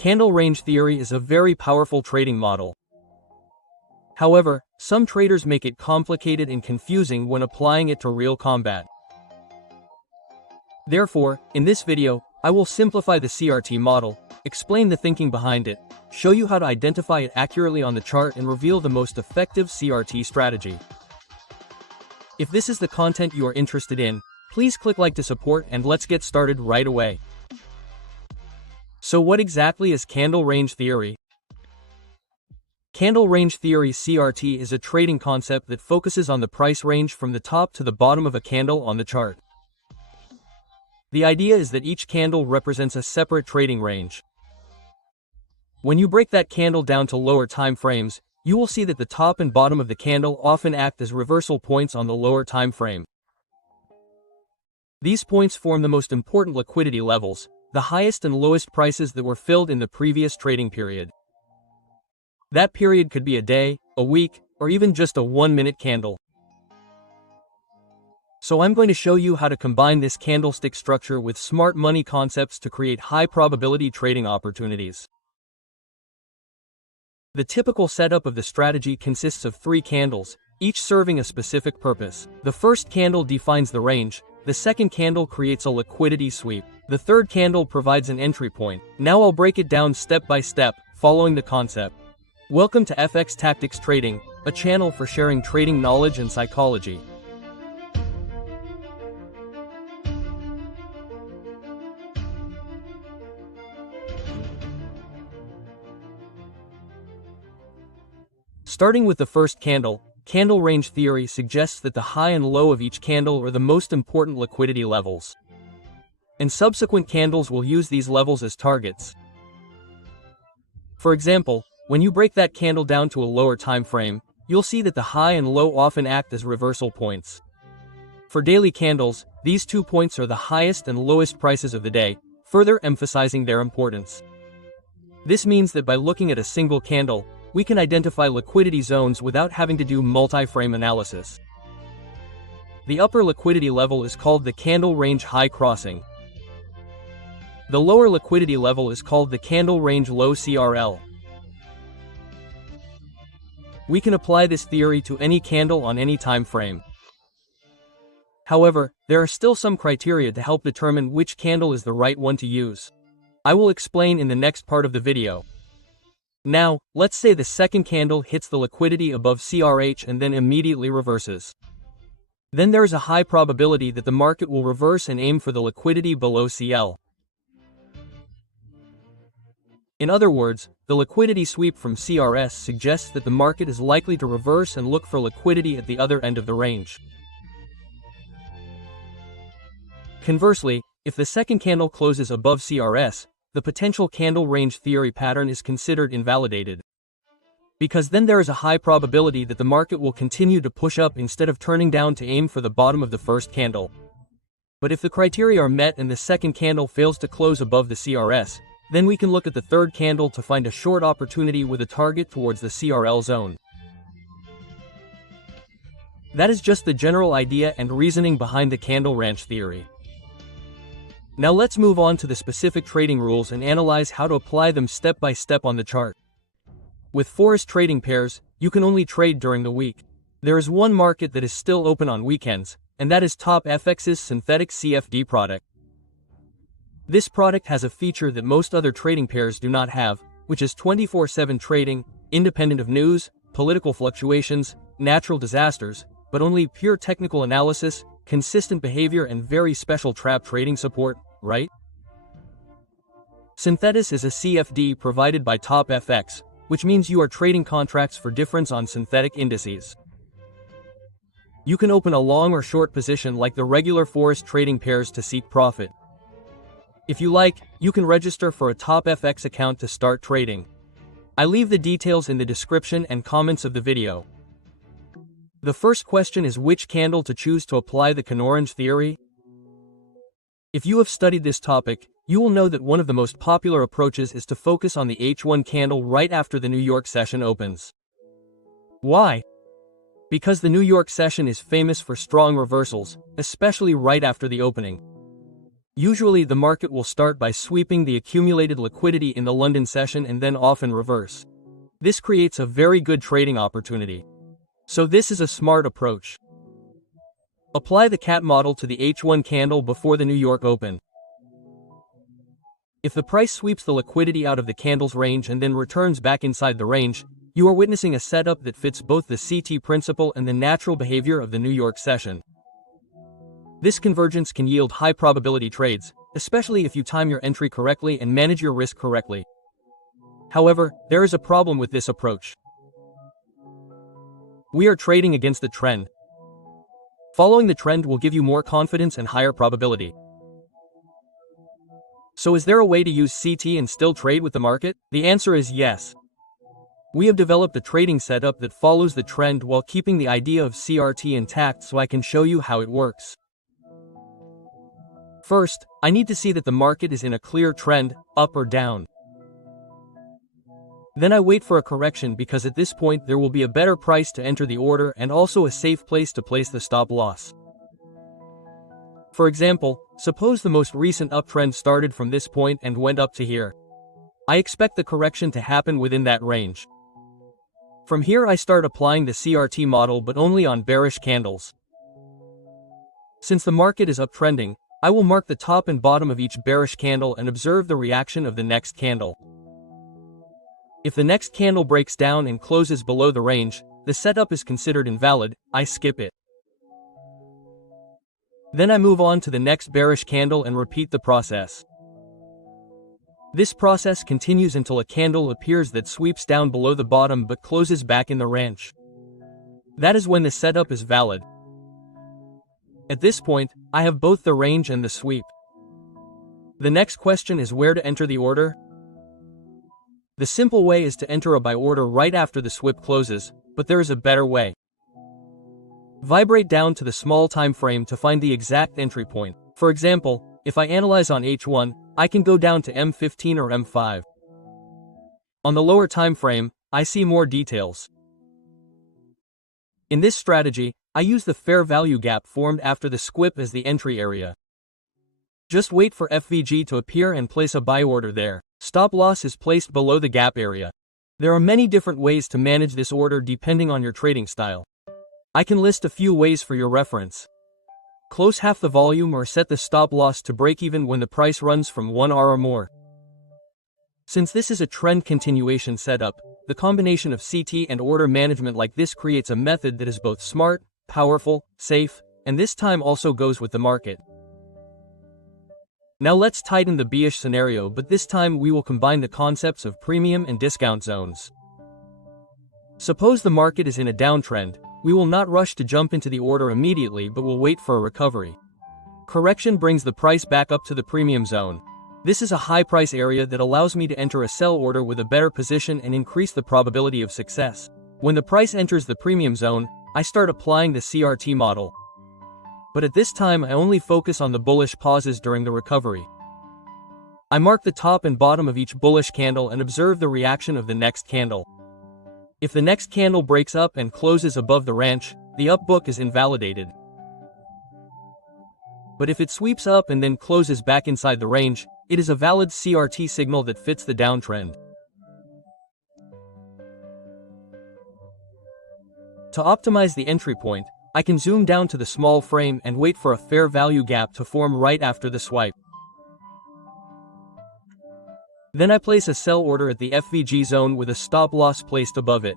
Candle range theory is a very powerful trading model. However, some traders make it complicated and confusing when applying it to real combat. Therefore, in this video, I will simplify the CRT model, explain the thinking behind it, show you how to identify it accurately on the chart and reveal the most effective CRT strategy. If this is the content you are interested in, please click like to support and let's get started right away. So what exactly is candle range theory? Candle range theory (CRT) is a trading concept that focuses on the price range from the top to the bottom of a candle on the chart. The idea is that each candle represents a separate trading range. When you break that candle down to lower time frames, you will see that the top and bottom of the candle often act as reversal points on the lower time frame. These points form the most important liquidity levels, the highest and lowest prices that were filled in the previous trading period. That period could be a day, a week, or even just a 1-minute candle. So I'm going to show you how to combine this candlestick structure with smart money concepts to create high-probability trading opportunities. The typical setup of the strategy consists of 3 candles, each serving a specific purpose. The first candle defines the range, the second candle creates a liquidity sweep, the third candle provides an entry point. Now I'll break it down step by step, following the concept. Welcome to FX Tactics Trading, a channel for sharing trading knowledge and psychology. Starting with the first candle, candle range theory suggests that the high and low of each candle are the most important liquidity levels. And subsequent candles will use these levels as targets. For example, when you break that candle down to a lower time frame, you'll see that the high and low often act as reversal points. For daily candles, these 2 points are the highest and lowest prices of the day, further emphasizing their importance. This means that by looking at a single candle, we can identify liquidity zones without having to do multi-frame analysis. The upper liquidity level is called the candle range high crossing. The lower liquidity level is called the candle range low CRL. We can apply this theory to any candle on any time frame. However, there are still some criteria to help determine which candle is the right one to use. I will explain in the next part of the video. Now, let's say the second candle hits the liquidity above CRH and then immediately reverses. Then there is a high probability that the market will reverse and aim for the liquidity below CL. In other words, the liquidity sweep from CRS suggests that the market is likely to reverse and look for liquidity at the other end of the range. Conversely, if the second candle closes above CRS, the potential candle range theory pattern is considered invalidated. Because then there is a high probability that the market will continue to push up instead of turning down to aim for the bottom of the first candle. But if the criteria are met and the second candle fails to close above the CRS, then we can look at the third candle to find a short opportunity with a target towards the CRL zone. That is just the general idea and reasoning behind the candle range theory. Now let's move on to the specific trading rules and analyze how to apply them step by step on the chart. With Forex trading pairs, you can only trade during the week. There is one market that is still open on weekends, and that is Top FX's synthetic CFD product. This product has a feature that most other trading pairs do not have, which is 24/7 trading, independent of news, political fluctuations, natural disasters, but only pure technical analysis, consistent behavior and very special trap trading support, right? Synthetis is a CFD provided by Top FX, which means you are trading contracts for difference on synthetic indices. You can open a long or short position like the regular Forex trading pairs to seek profit. If you like, you can register for a Top FX account to start trading. I leave the details in the description and comments of the video. The first question is which candle to choose to apply the candle-range theory. If you have studied this topic, you will know that one of the most popular approaches is to focus on the H1 candle right after the New York session opens. Why? Because the New York session is famous for strong reversals, especially right after the opening. Usually the market will start by sweeping the accumulated liquidity in the London session and then off in reverse. This creates a very good trading opportunity. So this is a smart approach. Apply the CAT model to the H1 candle before the New York Open. If the price sweeps the liquidity out of the candle's range and then returns back inside the range, you are witnessing a setup that fits both the CT principle and the natural behavior of the New York session. This convergence can yield high probability trades, especially if you time your entry correctly and manage your risk correctly. However, there is a problem with this approach. We are trading against the trend. Following the trend will give you more confidence and higher probability. So is there a way to use CT and still trade with the market? The answer is yes. We have developed a trading setup that follows the trend while keeping the idea of CRT intact, so I can show you how it works. First, I need to see that the market is in a clear trend, up or down. Then I wait for a correction, because at this point there will be a better price to enter the order and also a safe place to place the stop loss. For example, suppose the most recent uptrend started from this point and went up to here. I expect the correction to happen within that range. From here I start applying the CRT model, but only on bearish candles. Since the market is uptrending, I will mark the top and bottom of each bearish candle and observe the reaction of the next candle. If the next candle breaks down and closes below the range, the setup is considered invalid. I skip it. Then I move on to the next bearish candle and repeat the process. This process continues until a candle appears that sweeps down below the bottom but closes back in the range. That is when the setup is valid. At this point, I have both the range and the sweep. The next question is where to enter the order. The simple way is to enter a buy order right after the sweep closes, but there is a better way. Vibrate down to the small time frame to find the exact entry point. For example, if I analyze on H1, I can go down to M15 or M5. On the lower time frame, I see more details. In this strategy, I use the fair value gap formed after the sweep as the entry area. Just wait for FVG to appear and place a buy order there. Stop loss is placed below the gap area. There are many different ways to manage this order depending on your trading style. I can list a few ways for your reference. Close half the volume or set the stop loss to break even when the price runs from 1R or more. Since this is a trend continuation setup, the combination of CT and order management like this creates a method that is both smart, powerful, safe, and this time also goes with the market. Now let's tighten the bearish scenario, but this time we will combine the concepts of premium and discount zones. Suppose the market is in a downtrend. We will not rush to jump into the order immediately, but will wait for a recovery. Correction brings the price back up to the premium zone. This is a high price area that allows me to enter a sell order with a better position and increase the probability of success. When the price enters the premium zone, I start applying the CRT model. But at this time I only focus on the bullish pauses during the recovery. I mark the top and bottom of each bullish candle and observe the reaction of the next candle. If the next candle breaks up and closes above the range, the up book is invalidated. But if it sweeps up and then closes back inside the range, it is a valid CRT signal that fits the downtrend. To optimize the entry point, I can zoom down to the small frame and wait for a fair value gap to form right after the swipe. Then I place a sell order at the FVG zone with a stop loss placed above it.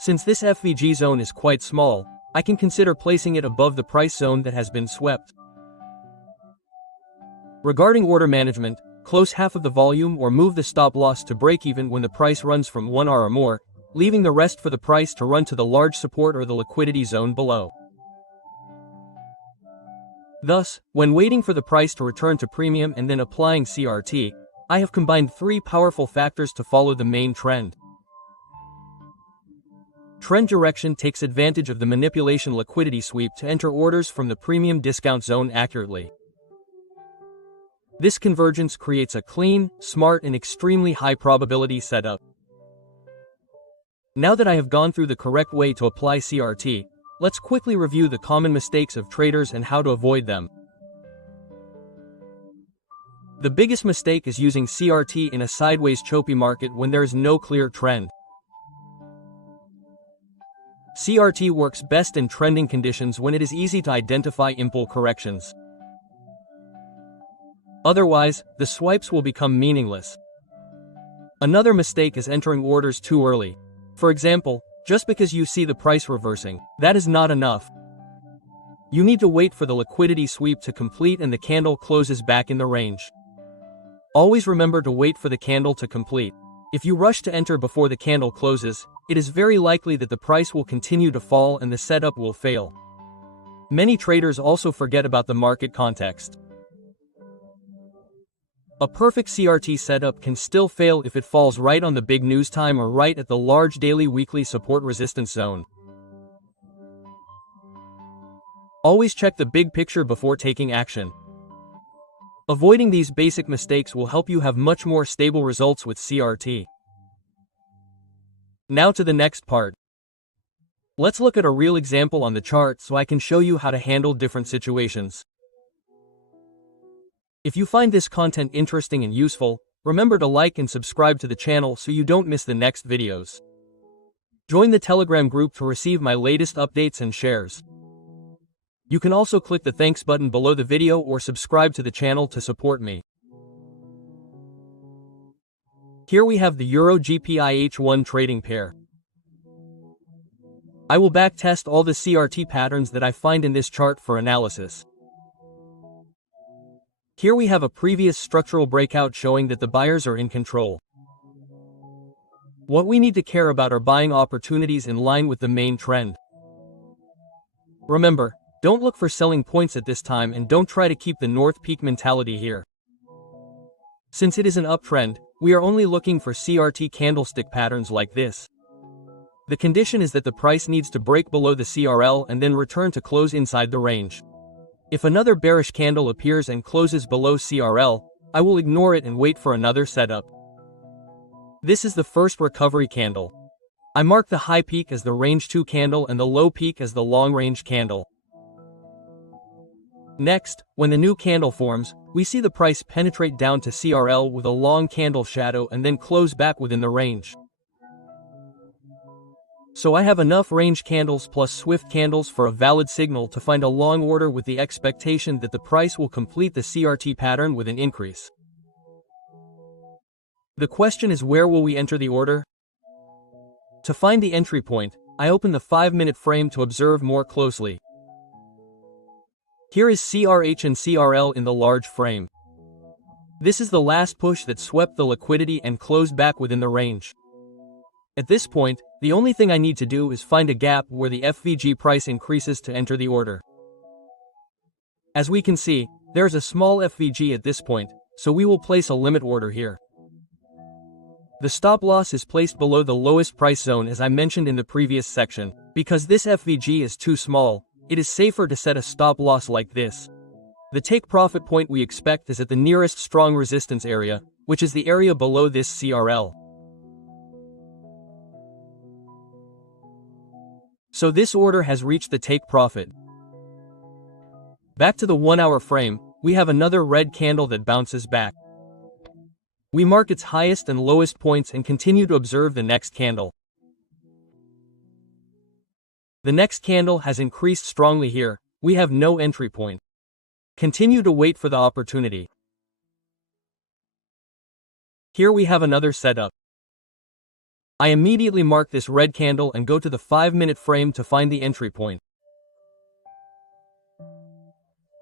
Since this FVG zone is quite small, I can consider placing it above the price zone that has been swept. Regarding order management, close half of the volume or move the stop loss to break even when the price runs from 1R or more, leaving the rest for the price to run to the large support or the liquidity zone below. Thus, when waiting for the price to return to premium and then applying CRT, I have combined three powerful factors to follow the main trend. Trend direction takes advantage of the manipulation liquidity sweep to enter orders from the premium discount zone accurately. This convergence creates a clean, smart, and extremely high probability setup. Now that I have gone through the correct way to apply CRT, let's quickly review the common mistakes of traders and how to avoid them. The biggest mistake is using CRT in a sideways choppy market when there is no clear trend. CRT works best in trending conditions when it is easy to identify impulse corrections. Otherwise, the swipes will become meaningless. Another mistake is entering orders too early. For example, just because you see the price reversing, that is not enough. You need to wait for the liquidity sweep to complete and the candle closes back in the range. Always remember to wait for the candle to complete. If you rush to enter before the candle closes, it is very likely that the price will continue to fall and the setup will fail. Many traders also forget about the market context. A perfect CRT setup can still fail if it falls right on the big news time or right at the large daily weekly support resistance zone. Always check the big picture before taking action. Avoiding these basic mistakes will help you have much more stable results with CRT. Now to the next part. Let's look at a real example on the chart so I can show you how to handle different situations. If you find this content interesting and useful, remember to like and subscribe to the channel so you don't miss the next videos. Join the Telegram group to receive my latest updates and shares. You can also click the thanks button below the video or subscribe to the channel to support me. Here we have the Euro GPI H1 trading pair. I will backtest all the CRT patterns that I find in this chart for analysis. Here we have a previous structural breakout showing that the buyers are in control. What we need to care about are buying opportunities in line with the main trend. Remember, don't look for selling points at this time and don't try to keep the North Peak mentality here. Since it is an uptrend, we are only looking for CRT candlestick patterns like this. The condition is that the price needs to break below the CRL and then return to close inside the range. If another bearish candle appears and closes below CRL, I will ignore it and wait for another setup. This is the first recovery candle. I mark the high peak as the range 2 candle and the low peak as the long range candle. Next, when the new candle forms, we see the price penetrate down to CRL with a long candle shadow and then close back within the range. So I have enough range candles plus swift candles for a valid signal to find a long order with the expectation that the price will complete the CRT pattern with an increase. The question is, where will we enter the order? To find the entry point, I open the 5-minute frame to observe more closely. Here is CRH and CRL in the large frame. This is the last push that swept the liquidity and closed back within the range. At this point, the only thing I need to do is find a gap where the FVG price increases to enter the order. As we can see, there is a small FVG at this point, so we will place a limit order here. The stop loss is placed below the lowest price zone as I mentioned in the previous section. Because this FVG is too small, it is safer to set a stop loss like this. The take profit point we expect is at the nearest strong resistance area, which is the area below this CRL. So this order has reached the take profit. Back to the 1-hour frame, we have another red candle that bounces back. We mark its highest and lowest points and continue to observe the next candle. The next candle has increased strongly here. We have no entry point. Continue to wait for the opportunity. Here we have another setup. I immediately mark this red candle and go to the 5-minute frame to find the entry point.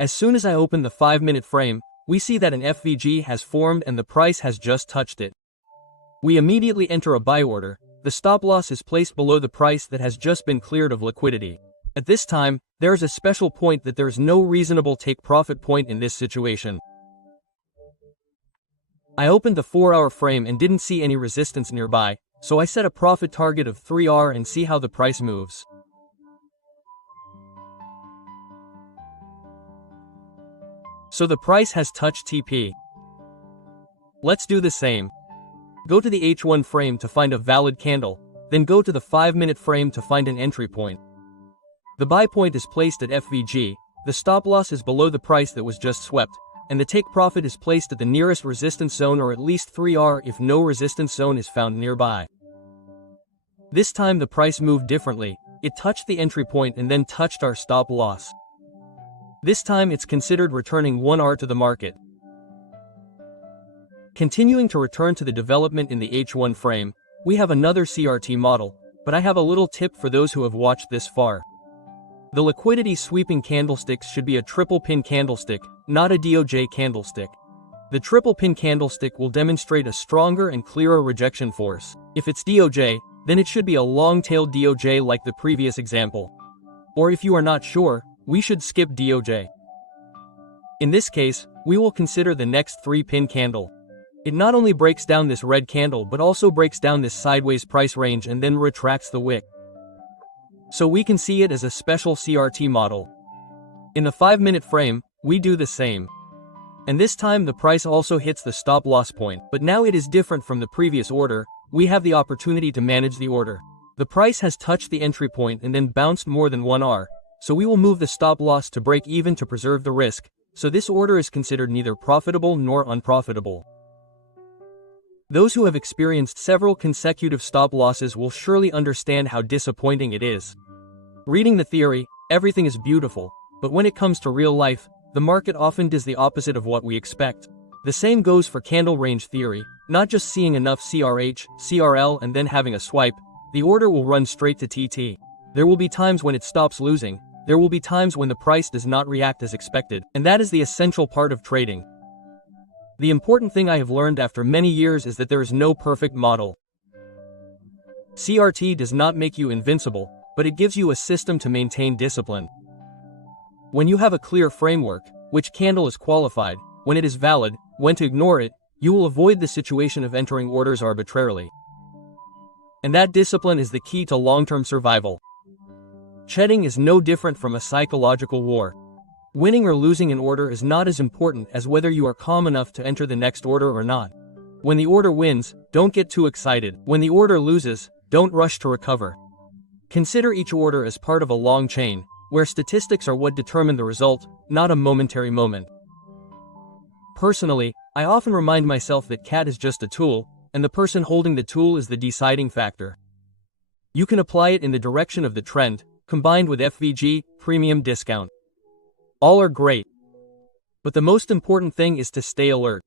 As soon as I open the 5-minute frame, we see that an FVG has formed and the price has just touched it. We immediately enter a buy order. The stop loss is placed below the price that has just been cleared of liquidity. At this time, there is a special point that there is no reasonable take profit point in this situation. I opened the 4-hour frame and didn't see any resistance nearby, so I set a profit target of 3R and see how the price moves. So the price has touched TP. Let's do the same. Go to the H1 frame to find a valid candle, then go to the 5-minute frame to find an entry point. The buy point is placed at FVG, the stop loss is below the price that was just swept, and the take profit is placed at the nearest resistance zone or at least 3R if no resistance zone is found nearby. This time the price moved differently. It touched the entry point and then touched our stop loss. This time it's considered returning 1R to the market. Continuing to return to the development in the H1 frame, we have another CRT model, but I have a little tip for those who have watched this far. The liquidity sweeping candlesticks should be a triple pin candlestick, not a DOJ candlestick. The triple pin candlestick will demonstrate a stronger and clearer rejection force. If it's DOJ, then it should be a long-tailed DOJ like the previous example. Or if you are not sure, we should skip DOJ. In this case, we will consider the next 3-pin candle. It not only breaks down this red candle but also breaks down this sideways price range and then retracts the wick. So we can see it as a special CRT model. In the 5-minute frame, we do the same. And this time the price also hits the stop loss point, but now it is different from the previous order. We have the opportunity to manage the order. The price has touched the entry point and then bounced more than 1R, so we will move the stop loss to break even to preserve the risk, so this order is considered neither profitable nor unprofitable. Those who have experienced several consecutive stop losses will surely understand how disappointing it is. Reading the theory, everything is beautiful, but when it comes to real life, the market often does the opposite of what we expect. The same goes for candle range theory, not just seeing enough CRH, CRL and then having a swipe, the order will run straight to TT. There will be times when it stops losing, there will be times when the price does not react as expected, and that is the essential part of trading. The important thing I have learned after many years is that there is no perfect model. CRT does not make you invincible, but it gives you a system to maintain discipline. When you have a clear framework, which candle is qualified, when it is valid, when to ignore it, you will avoid the situation of entering orders arbitrarily. And that discipline is the key to long-term survival. Trading is no different from a psychological war. Winning or losing an order is not as important as whether you are calm enough to enter the next order or not. When the order wins, don't get too excited. When the order loses, don't rush to recover. Consider each order as part of a long chain, where statistics are what determine the result, not a momentary moment. Personally, I often remind myself that CAT is just a tool, and the person holding the tool is the deciding factor. You can apply it in the direction of the trend, combined with FVG, premium discount. All are great. But the most important thing is to stay alert.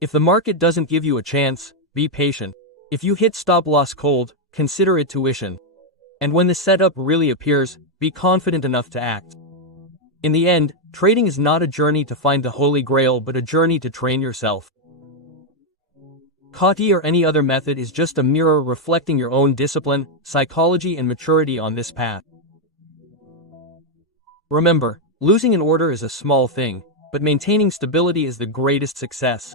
If the market doesn't give you a chance, be patient. If you hit stop loss cold, consider it tuition. And when the setup really appears, be confident enough to act. In the end, trading is not a journey to find the Holy Grail but a journey to train yourself. CRT or any other method is just a mirror reflecting your own discipline, psychology and maturity on this path. Remember, losing an order is a small thing, but maintaining stability is the greatest success.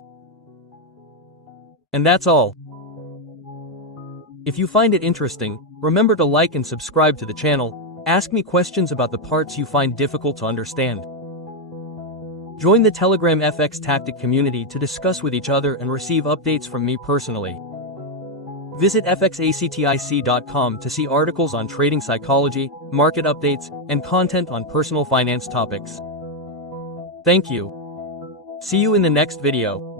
And that's all. If you find it interesting, remember to like and subscribe to the channel. Ask me questions about the parts you find difficult to understand. Join the Telegram FX Tactic community to discuss with each other and receive updates from me personally. Visit XAUUSD.com to see articles on trading psychology, market updates, and content on personal finance topics. Thank you. See you in the next video.